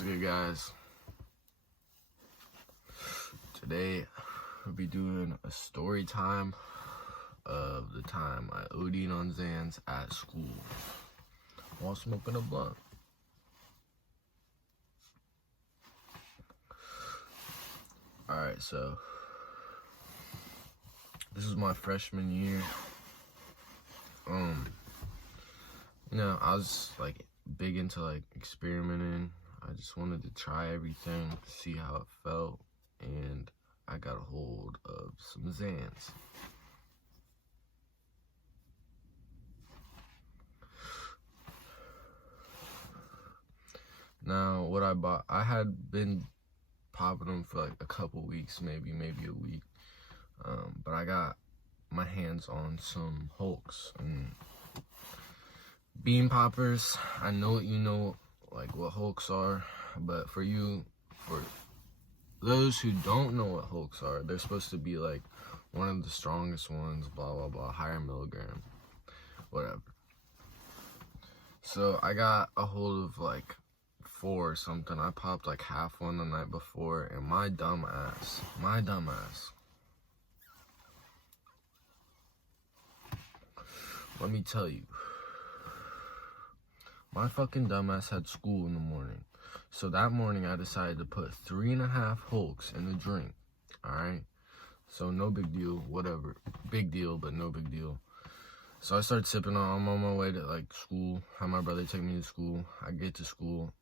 What's good, guys? Today we'll be doing a story time of the time I OD'd on Xans at school while smoking a blunt. Alright, so this is my freshman year. I was like big into like experimenting. I just wanted to try everything, see how it felt, and I got a hold of some Xans. Now, what I bought, I had been popping them for like a couple weeks, maybe a week, but I got my hands on some Hulks and bean poppers. I know you know like what Hulks are, but for those who don't know what Hulks are, they're supposed to be like one of the strongest ones, blah blah blah, higher milligram, whatever. So I got a hold of like 4 or something. I popped like half one the night before, and my dumb ass, let me tell you, my fucking dumbass had school in the morning. So that morning I decided to put 3.5 Hulks in the drink. Alright? So no big deal, whatever. Big deal, but no big deal. So I started sipping on. I'm on my way to like school. Have my brother take me to school. I get to school.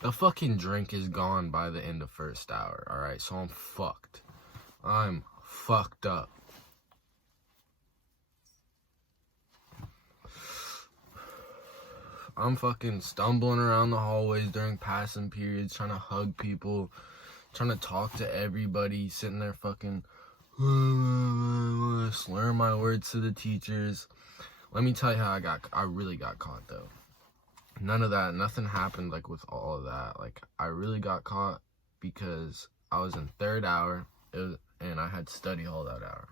The fucking drink is gone by the end of first hour. Alright? So I'm fucked. I'm fucked up. I'm fucking stumbling around the hallways during passing periods, trying to hug people, trying to talk to everybody, sitting there fucking slurring my words to the teachers. Let me tell you how I really got caught though. None of that, nothing happened like with all of that. Like I really got caught because I was in 3rd hour and I had study hall that hour.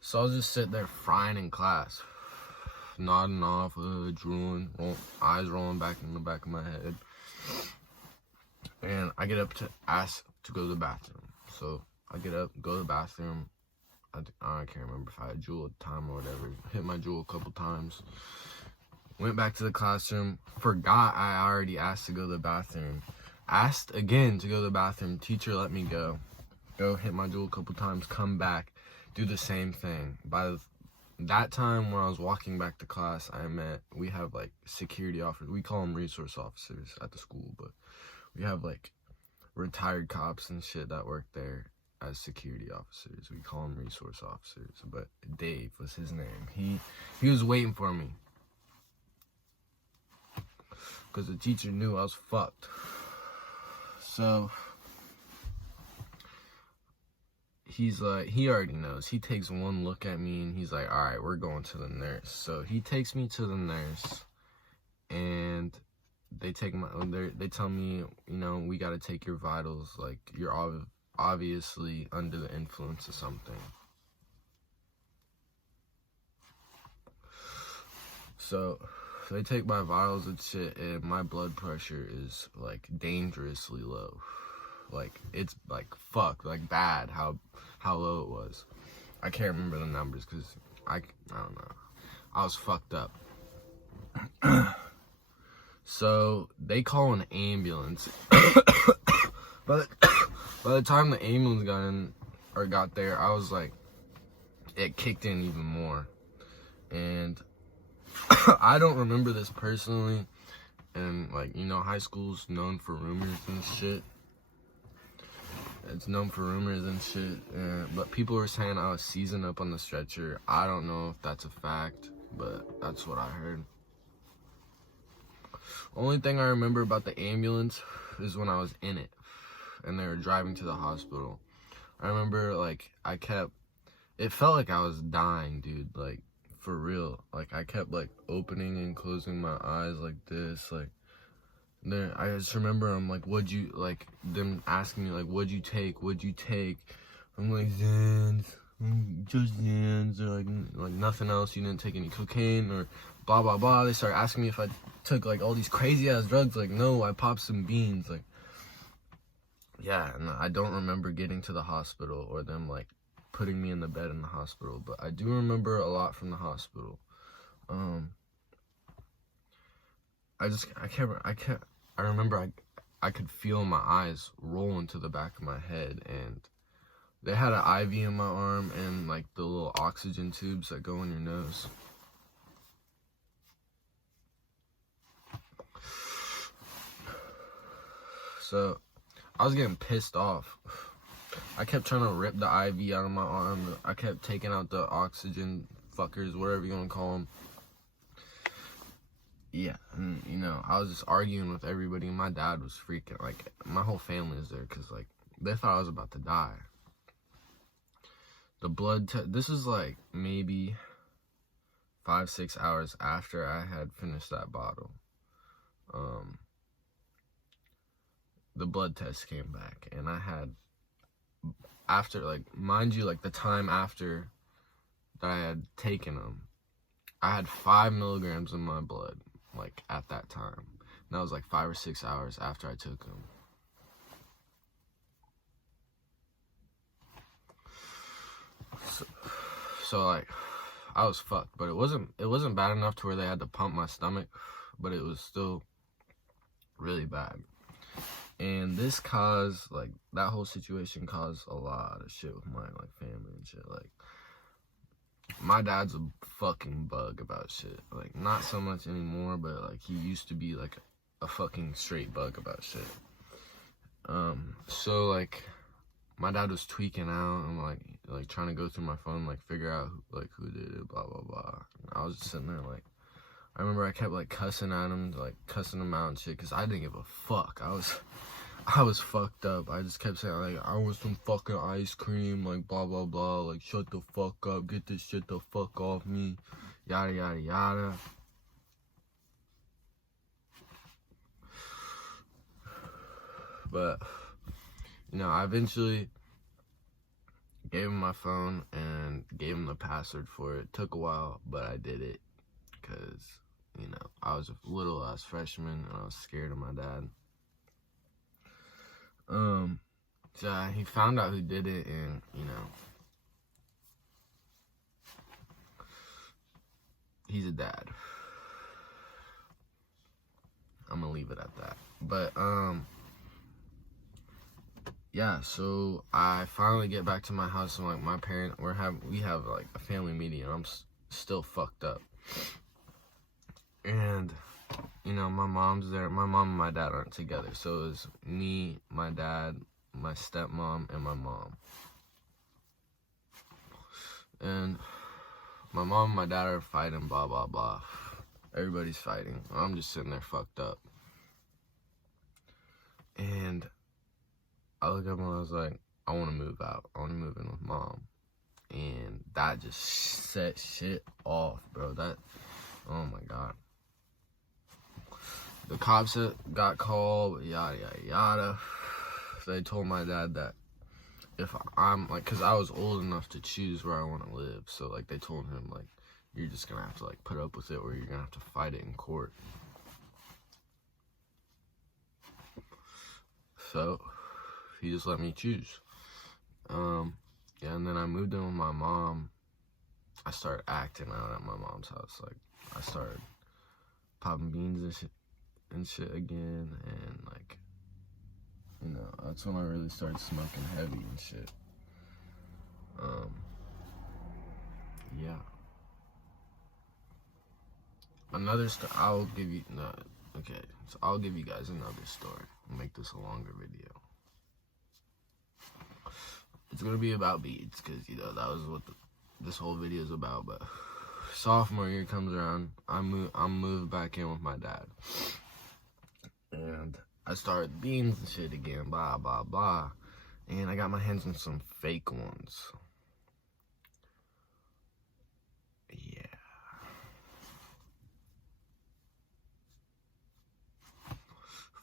So I was just sitting there frying in class, nodding off, drooling, eyes rolling back in the back of my head. And I get up to ask to go to the bathroom. So I get up, go to the bathroom. I can't remember if I had Juul at the time or whatever. Hit my Juul a couple times. Went back to the classroom. Forgot I already asked to go to the bathroom. Asked again to go to the bathroom. Teacher let me go. Go hit my Juul a couple times. Come back. Do the same thing. By that time when I was walking back to class, we have like security officers. We call them resource officers at the school, but we have like retired cops and shit that work there as security officers. We call them resource officers, but Dave was his name. He was waiting for me because the teacher knew I was fucked. So he's like, he already knows. He takes one look at me and he's like, all right, we're going to the nurse. So he takes me to the nurse and they tell me, we got to take your vitals. Like, you're obviously under the influence of something. So they take my vitals and shit, and my blood pressure is like dangerously low. Like, it's like fuck, like bad how low it was. I can't remember the numbers because I don't know. I was fucked up. So they call an ambulance. But by the time the ambulance got there, I was like, it kicked in even more. And I don't remember this personally. And like, high school's known for rumors and shit. It's known for rumors and shit, but people were saying I was seasoned up on the stretcher. I don't know if that's a fact, but that's what I heard. Only thing I remember about the ambulance is when I was in it, and they were driving to the hospital. I remember, like, it felt like I was dying, dude, like, for real. Like, I kept, like, opening and closing my eyes like this, like, then I just remember them them asking me like, what'd you take? I'm like, Xans, just Xans, or like nothing else. You didn't take any cocaine or blah blah blah. They started asking me if I took like all these crazy ass drugs. Like, no, I popped some beans. Like, yeah, and I don't remember getting to the hospital or them like putting me in the bed in the hospital, but I do remember a lot from the hospital. I remember I could feel my eyes roll into the back of my head, and they had an IV in my arm and like the little oxygen tubes that go in your nose. So I was getting pissed off. I kept trying to rip the IV out of my arm. I kept taking out the oxygen fuckers, whatever you want to call them. Yeah, and you know, I was just arguing with everybody. My dad was freaking, like, my whole family was there because, like, they thought I was about to die. The blood test, this is like maybe 5-6 hours after I had finished that bottle. The blood test came back, and I had, after, like, mind you, like, the time after that I had taken them, I had 5 milligrams in my blood, like, at that time. And that was like 5 or 6 hours after I took them. So like, I was fucked, but it wasn't bad enough to where they had to pump my stomach, but it was still really bad. And this caused, like, that whole situation caused a lot of shit with my, like, family and shit. Like, my dad's a fucking bug about shit. Like, not so much anymore, but, like, he used to be, like, a fucking straight bug about shit. So, like, my dad was tweaking out and, like, trying to go through my phone, like, figure out, like, who did it, blah, blah, blah. And I was just sitting there, like, I remember I kept, like, cussing at him, like, cussing him out and shit, because I didn't give a fuck. I was fucked up. I just kept saying, like, I want some fucking ice cream, like, blah, blah, blah, like, shut the fuck up, get this shit the fuck off me, yada, yada, yada. But, you know, I eventually gave him my phone and gave him the password for it. Took a while, but I did it, because, you know, I was a little ass freshman, and I was scared of my dad. So he found out who did it, and, you know, he's a dad. I'm gonna leave it at that. But, yeah, so I finally get back to my house, and, like, my parents, we have, like, a family meeting, and I'm still fucked up. And, you know, my mom's there. My mom and my dad aren't together, so it was me, my dad, my stepmom, and my mom. And my mom and my dad are fighting, blah, blah, blah. Everybody's fighting. I'm just sitting there fucked up. And I look up and I was like, I want to move out. I want to move in with mom. And that just set shit off, bro. Oh my God. The cops got called, yada, yada, yada. So they told my dad that if I'm, like, because I was old enough to choose where I want to live. So, like, they told him, like, you're just going to have to, like, put up with it, or you're going to have to fight it in court. So he just let me choose. Yeah, and then I moved in with my mom. I started acting out at my mom's house. Like, I started popping beans and shit again, and, like, you know, that's when I really started smoking heavy and shit. Yeah. Another story, I'll give you guys another story. I'll make this a longer video. It's gonna be about beads, because, you know, that was what this whole video is about. But sophomore year comes around, I'm moved back in with my dad, and I started beans and shit again, blah, blah, blah. And I got my hands on some fake ones. Yeah.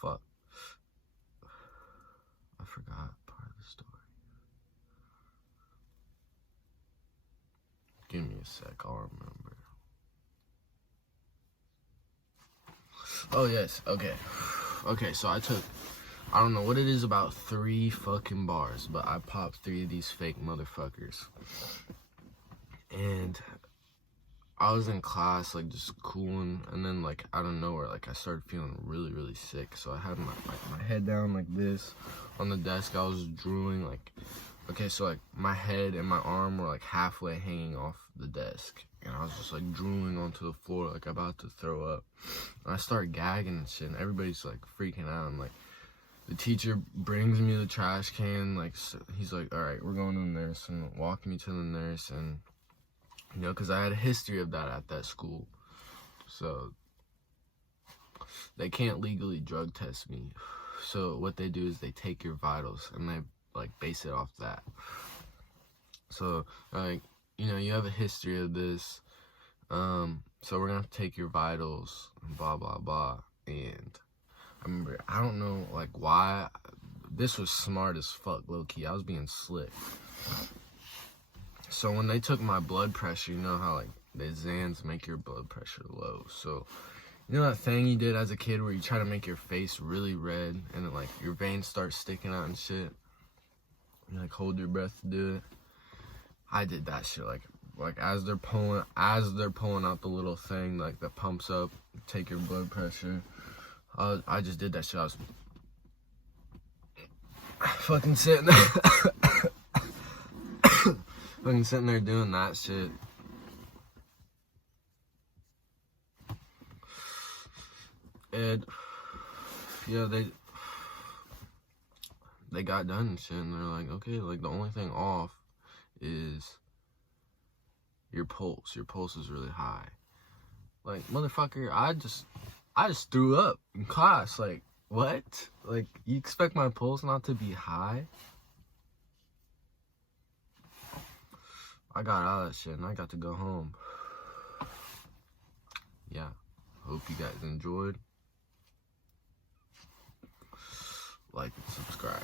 Fuck. I forgot part of the story. Give me a sec, I'll remember. Oh, yes. Okay. Okay, so I took, I don't know what it is, about 3 fucking bars, but I popped 3 of these fake motherfuckers. And I was in class, like, just cooling, and then, like, out of nowhere, like, I started feeling really, really sick. So I had my head down like this on the desk. I was drooling, like, okay, so, like, my head and my arm were, like, halfway hanging off the desk. And I was just, like, drooling onto the floor, like, about to throw up. And I started gagging and shit, and everybody's, like, freaking out. And, like, the teacher brings me the trash can, like, so he's like, all right, we're going to the nurse, and walking me to the nurse. And, you know, because I had a history of that at that school. So they can't legally drug test me. So what they do is they take your vitals, and they, like, base it off that. So, like, you know, you have a history of this, so we're gonna have to take your vitals, and blah, blah, blah. And I remember, I don't know, like, why, this was smart as fuck, low-key. I was being slick. So when they took my blood pressure, you know how, like, the Xans make your blood pressure low. So, you know that thing you did as a kid where you try to make your face really red, and then, like, your veins start sticking out and shit? You, like, hold your breath to do it? I did that shit, like as they're pulling out the little thing, like, that pumps up, take your blood pressure. I just did that shit. I was fucking sitting there, fucking sitting there doing that shit. And yeah, they got done and shit, and they're like, okay, like, the only thing off is your pulse. Your pulse is really high. Like, motherfucker, I just threw up in class. Like, what? Like, you expect my pulse not to be high? I got out of that shit, and I got to go home. Yeah. Hope you guys enjoyed. Like and subscribe.